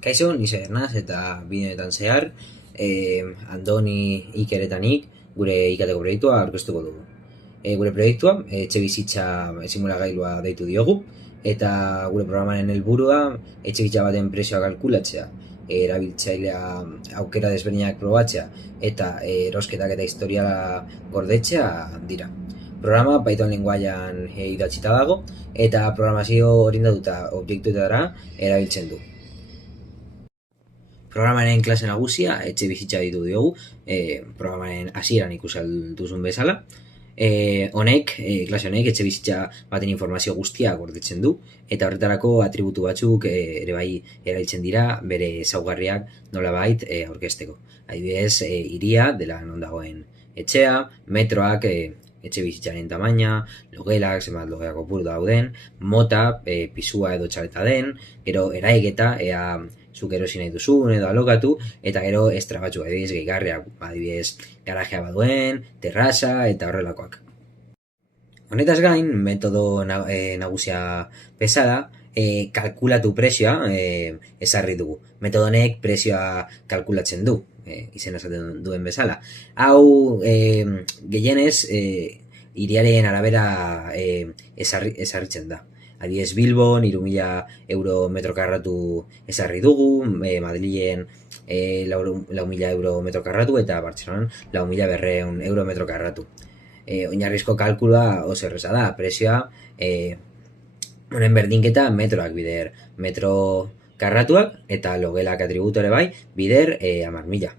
Kaixo, ni naz eta bidenetan zehar, Andoni, Iker eta nik gure ikateko proiektua aurkeztuko dugu. Gure proiektua etxe bizitza simulagailua deitu diogu, eta gure programaren helburua etxe bizitza baten prezioa kalkulatzea, erabiltzailea aukera desberdinak probatzea eta erosketak eta historiala gordetzea dira. Programa Python lenguaian idatzita dago eta programazio orientatuta objektuetara erabiltzen du. Programaren klase nagusia etxe bizitza ditu diogu, programaren hasieran ikusi ahal duzun bezala. Klase honek etxe bizitza baten informazio guztia gordetzen du, eta horretarako atributu batzuk ere bai erabiltzen dira bere ezaugarriak nolabait aurkezteko. Adibidez, hiria dela non dagoen etxea, metroak, etxe bizitzaren tamaina, logelak, zenbat logela kopuru dauden, mota, pisua edo txaleta den, gero eraiketa, ea zuk erosi nahi duzun edo alokatu, eta gero estra batzuk adibidez gehigarriak, adibidez garajea baduen, terraza eta horrelakoak. Honetaz gain, metodo nagusia bezala, kalkulatu prezioa ezarri dugu. Metodo honek prezioa kalkulatzen du, izena esaten duen bezala. Hau gehienez hiriaren arabera ezarritzen da. Adibidez Bilbon 3.000 euro metro karratu ezarri dugu, Madrilen 4.000 euro metro karratu eta Bartzelonan 4.200 euro metro karratu. Oinarrizko kalkulua oso erreza da, prezioa honen berdinketa metroak bider metro karratuak eta logelak atributore bai bider 10.000.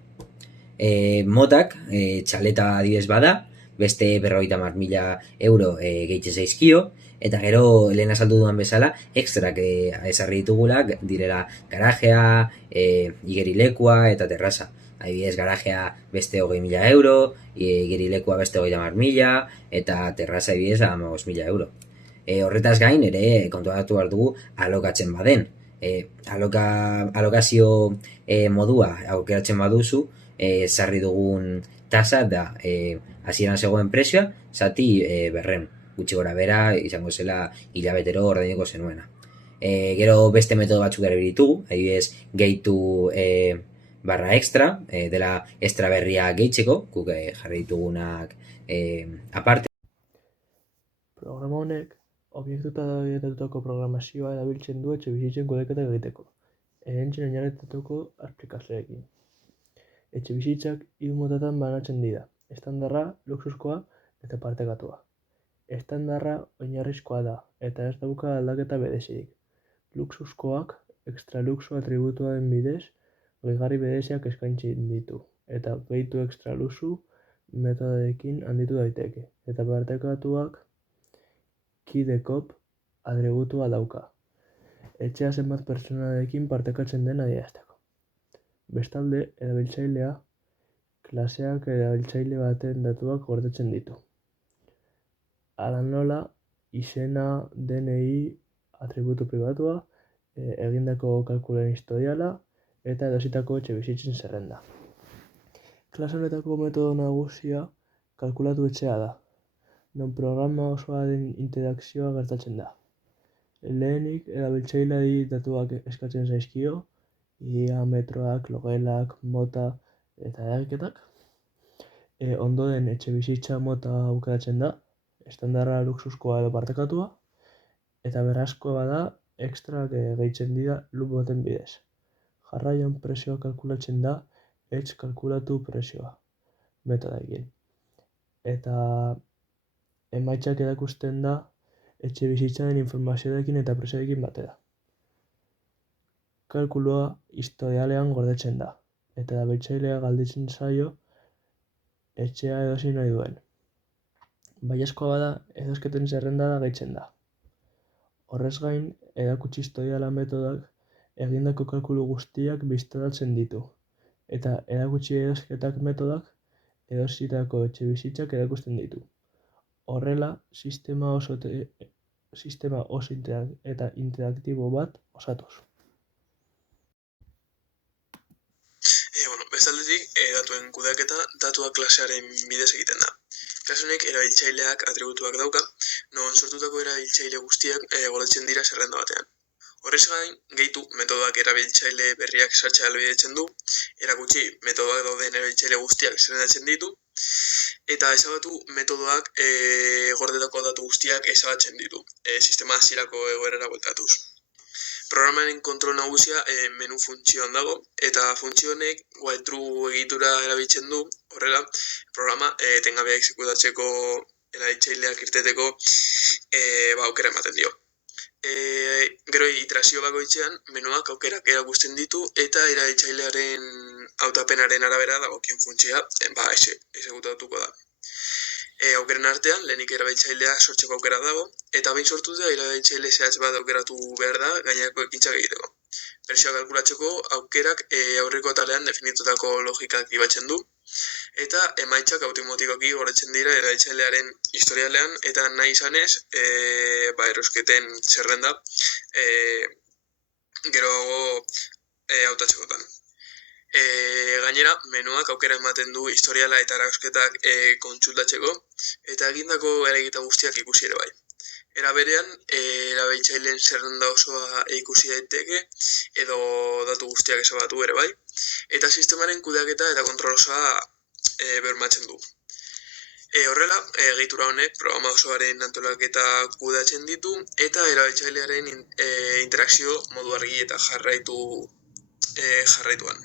Motak txaleta adibidez bada, beste 50.000 euro gehitzen zaizkio, eta gero lehen azaldu duan bezala, ekstrak ezarri ditugulak direla garajea, igerilekua eta terraza. Adibidez, garajea beste 20.000 euro, igerilekua beste 30.000 eta terraza adibidez 15.000 euro. Horretaz gain ere kontuatu behar dugu alokatzen baden. Alokazio modua aukeratzen baduzu, sarri dugun tasa da hasieran zegoen prezioa, zati berren, gutxi gora bera, izango zela hilabetero ordaineko zenuena. Gero beste metodo batzuk ere ditugu, adibidez gehitu barra extra, dela extra berria gehitzeko, guk jarri ditugunak aparte. Programa honek objektuetatutako programazioa erabiltzen du etxe bizitzen kudeaketa egiteko, erentzen oinarritutako aplikazioekin. Etxe bizitzak hiru motatan banatzen dira: estandarra, luxuskoa eta partekatua. Estandarra oinarrizkoa da eta ez dauka aldaketa berezirik. Luxuskoak extra luxu atributuaren bidez gehigarri bereziak eskaintzen ditu, eta gehitu extra luxu metodoekin handitu daiteke, eta partekatuak kidekop atributua dauka, etxea zenbat pertsonarekin partekatzen den adierazteko. Bestalde, erabiltzailea klaseak erabiltzaile baten datuak gordetzen ditu. Hala nola, izena, DNI, atributu pribatua, egindako kalkulen historiala eta erositako etxe bizitzen zerrenda. Klase honetako metodo nagusia kalkulatu etxea da, non programa osoaren interakzioa gertatzen da. Lehenik, erabiltzaileari datuak eskatzen zaizkio, hiria, metroak, logelak, mota eta eraiketak. Ondoren etxe bizitza mota aukeratzen da, estandarra, luxuskoa edo partekatua, eta berazkoa da ekstrak gehitzen dira loop baten bidez. Jarraian prezioa kalkulatzen da etx kalkulatu prezioa metodoekin. Eta emaitzak erakusten da etxe bizitzaren informazioarekin eta prezioekin batera. Kalkulua historialean gordetzen da, eta erabiltzailea galdetzen zaio etxea edosi nahi duen. Baiezkoa bada, erosketen zerrendara gehitzen da. Horrez gain, erakutsi historiala metodoak egindako kalkulu guztiak bistaratzen ditu, eta erakutsi erosketak metodoak erositako etxe bizitzak erakusten ditu. Horrela, sistema oso eta interaktibo bat osatuz. Bestaldetik, datuen kudeaketa datua klasearen bidez egiten da. Klase honek erabiltzaileak atributuak dauka, non sortutako erabiltzaile guztiak gordetzen dira zerrenda batean. Horrez gain, gehitu metodoak erabiltzaile berriak sartzea ahalbidetzen du, erakutsi metodoak dauden erabiltzaile guztiak zerrendatzen ditu, eta ezabatu metodoak gordetako datu guztiak ezabatzen ditu, sistema hasierako egoerara bueltatuz. Programaren kontrol nagusia menu funtzioan dago, eta funtzio honek while true egitura erabiltzen du, horrela, programa etengabea exekutatzeko erabiltzaileak irteteko aukera ematen dio. Gero iterazio bakoitzean menuak aukerak erakusten ditu eta erabiltzailearen hautapenaren arabera dagokion funtzioa exekutatuko da. Aukeren artean, lehenik erabiltzailea sortzeko aukera dago, eta behin sortuta erabiltzaile zehatz bat aukeratu behar da gainerako ekintzak egiteko. Presioa kalkulatzeko aukerak aurreko atalean definitutako logika aktibatzen du, eta emaitzak automatikoki gordetzen dira erabiltzailearen historialean, eta nahi izanez, erosketen zerrenda geroago hautatzekotan. Gainera, menuak aukera ematen du historiala eta eragosketak kontsultatzeko eta egindako eragiketa guztiak ikusi ere bai. Era berean, erabiltzaileen zerrenda osoa ikusi daiteke edo datu guztiak ezabatu ere bai, eta sistemaren kudeaketa eta kontrol osoa bermatzen du. Horrela, egitura honek programa osoaren antolaketa kudeatzen ditu eta erabiltzailearen interakzio modu argi eta jarraituan.